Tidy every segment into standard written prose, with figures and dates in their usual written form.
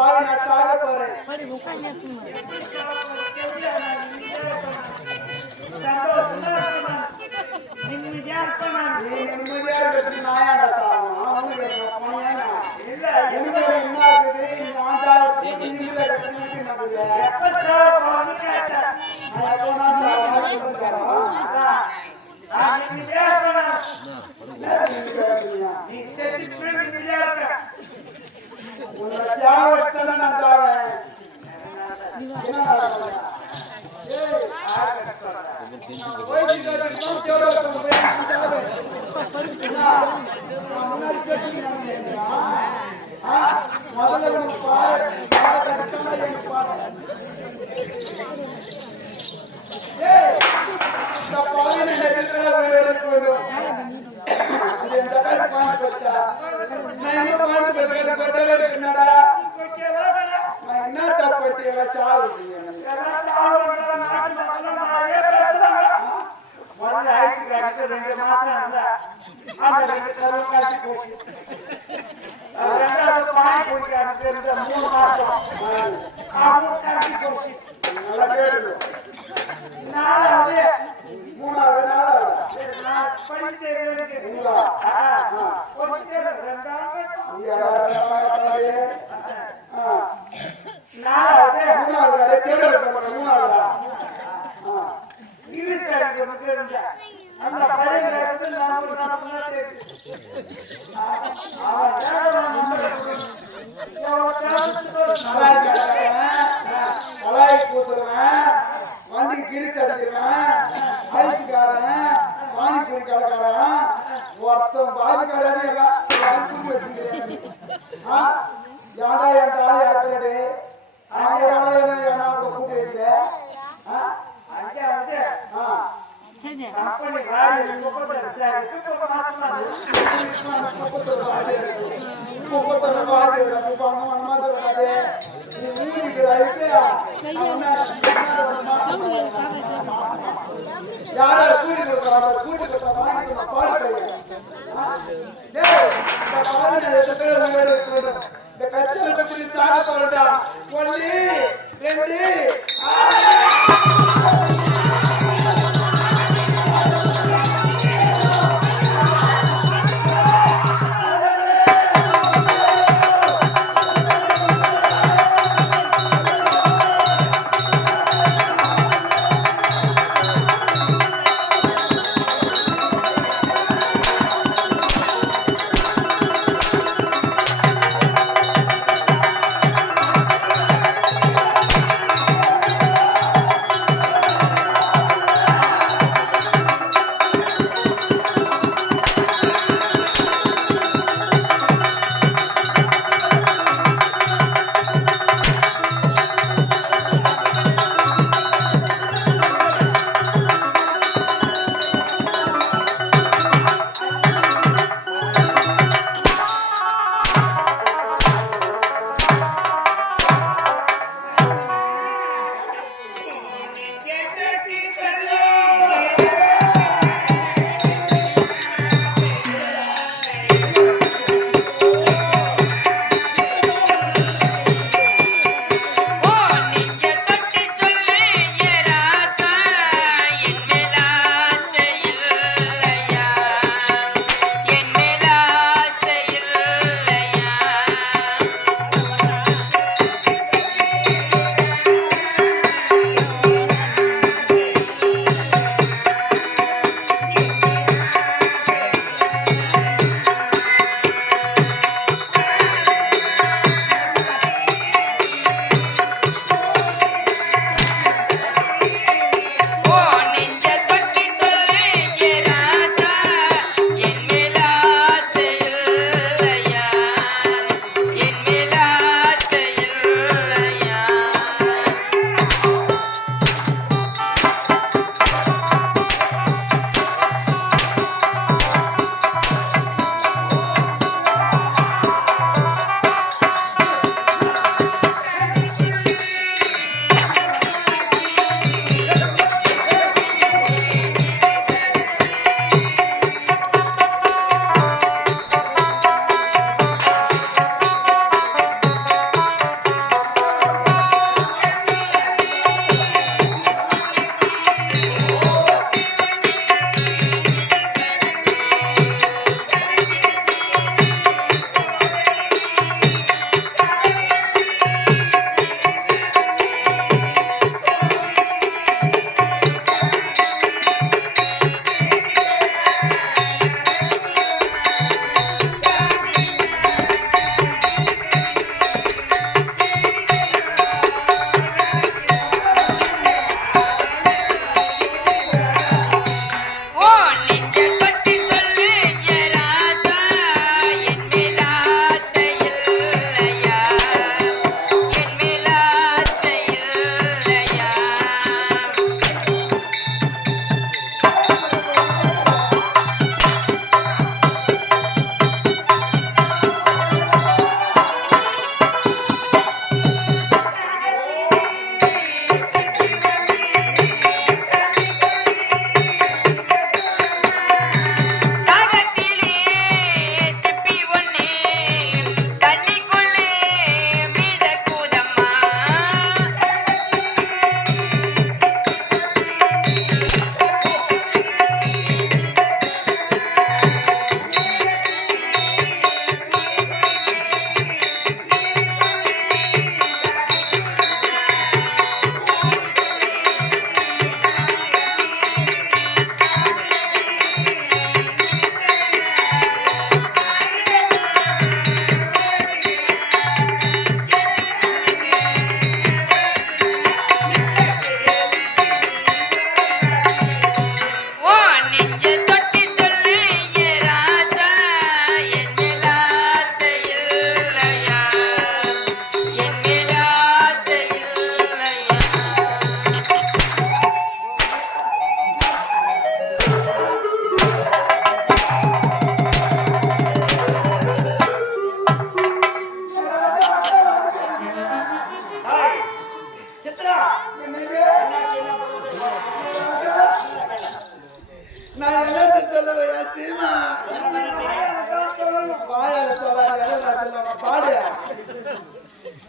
பாவி நான் சாக போறேன். நிம்மதியா இருக்கிறதுக்கு நான் ஏன்டா சாகணும்? அவனுக்கு இல்ல எனக்கு என்ன ஆகுது? நீ ஆண்டா நிம்மதியா இருக்கிறதுக்கு நமக்கு எப்ப சாகணும்னு கேட்டேன். நான் நிம்மதியா இருக்கணும். நீ செத்து நிம்மதியா இருக்க. உன்னை சாவடிச்சா நான் சாவேன். என்ன தப்பட்டி எல்லாம் சாவு ரெண்டு மாசம் போச்சு. பாய் போச்சு 3 மாசம் போச்சு. நாலாவது மூணாவது நாலாவது படித்து அந்த பையன் கலாய் பூசுறவன், வண்டிக்கு கிரிச்சு அடிக்கிறவன், ஐசுக்காரன், பானிபூரி கடைக்காரன், ஒருத்தன் பாதிக்காரனே எல்லாம் யாடா என் தாலி இறக்கலடி கூட்டி வைக்கல. அங்கே வந்து கம்பெனி காடி 31 மாசமா யாராரு கூட்டி கொடுக்குறாங்க கூட்டி கொடுத்தா வாங்கி இந்த கட்சியில் பற்றி சாக போறா ஒல்லி 2 Thank you.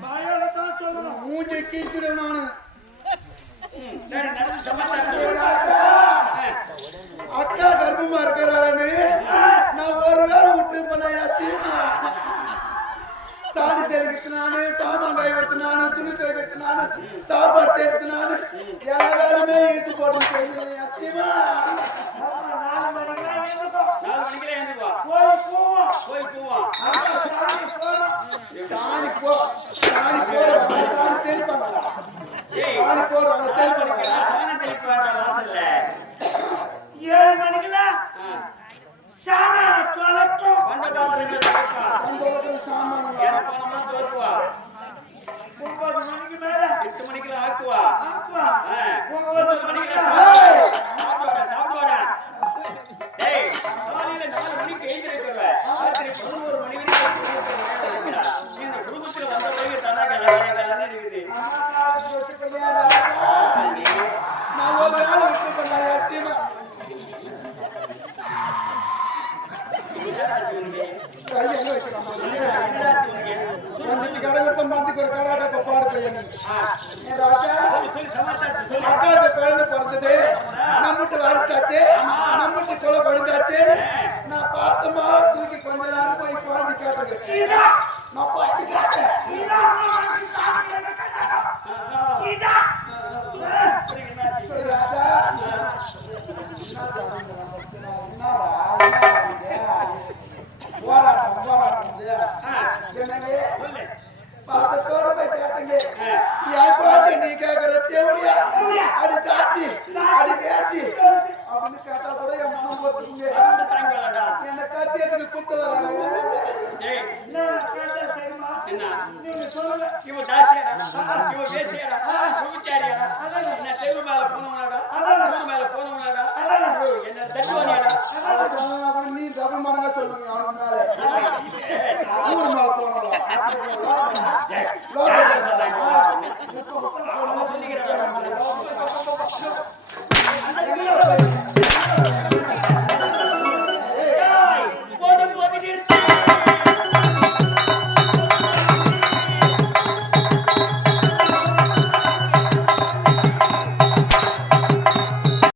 வாயால தான் சொல்லணும். மூஞ்சி கீச்சிடும் நானு. சரி நடந்து சமாச்சாரம் ஏய் ராஜா, அக்கா கர்ப்பமா இருக்கிறான்னு நான் ஒரு வேளை விட்டு பண்ண தீமா சாணி தெளிக்கிறது நானு, சாமாங்காய் எடுத்து நானு, துணி துவைக்கிறது நானு, சாப்பாடு செய்யறது நானு, எல்லா வேலையுமே இழுத்து போட்டு செய்யணும் அத்தியமா. 4 மணிக்கெல்லாம் எழுந்துக்கோ போய் போவோம். போய் போவோம் சாணி தெளிப்பாங்களா? ஏய் சாணி போடுவாங்க, தெளிப்பாங்க. சாணம் தெளிக்க வேண்டாம் வாசல்ல 7 மணிக்கெல்லாம் சாமான தொலைக்கும். வண்ட பாத்திரங்கள் துவைப்பா. அந்த சாமான ஏறப்பானம்லாம் துவைக்குவா. 9 மணிக்கு மேல 8 மணிக்கெல்லாம் ஆக்குவா. ஆக்குவா. 9 மணிக்கெல்லாம் சாப்பிடுவாடா. டேய் காலையில 4 மணிக்கு எழுந்திருக்கிறவ ராத்திரி 11 மணி வரைக்கும் நீ இந்த குடும்பத்துல வந்த பிறகு தானா கலகலன்னு இருக்குது. நான் ஒரு வேலை விட்டு பண்ண அத்தியமா கையெல்லாம் வைக்கலாமா? கடவுத்தம் பார்த்துக்கு ஒரு கடாக பாடு பையன். ராஜா சொல்லி சமாச்சாரத்தை சொல்லு. அக்காவுக்கு குழந்தை பிறந்தது, நம்மகிட்ட வாரிச்சாச்சு, நம்மகிட்ட கொலை படுத்தாச்சு. நான் பார்த்தமா தூக்கி கொஞ்ச நேரம் போய் குழந்தை கேட்டது. நான் பாட்டு கேட்டேன். ராஜா எனவே பாத்தத்தோட போய் கேட்டங்க. என் பாட்டு நீ கேட்கற தேவடியா அடி தாச்சி அடி பேச்சு அப்படின்னு கேட்டா கூட என் மனம் போட்டுங்க. தாங்கி வரடா. என்ன கத்தி எதுக்கு குத்து வராங்க? டேய் தெரியுமா? என்ன நீங்க சொல்லுங்க. இவ தாசியாடா, இவ வேசியாடா, சுவிச்சாரியாடா, என்ன தெருவு மேல போனவனாடா, ஊர் மேல போனவனாடா, என்ன தட்டுவானியாடா. நீ டபுள் மடங்கா சொல்லுங்க. அவன் மேல ஊர் மேல போனோம்.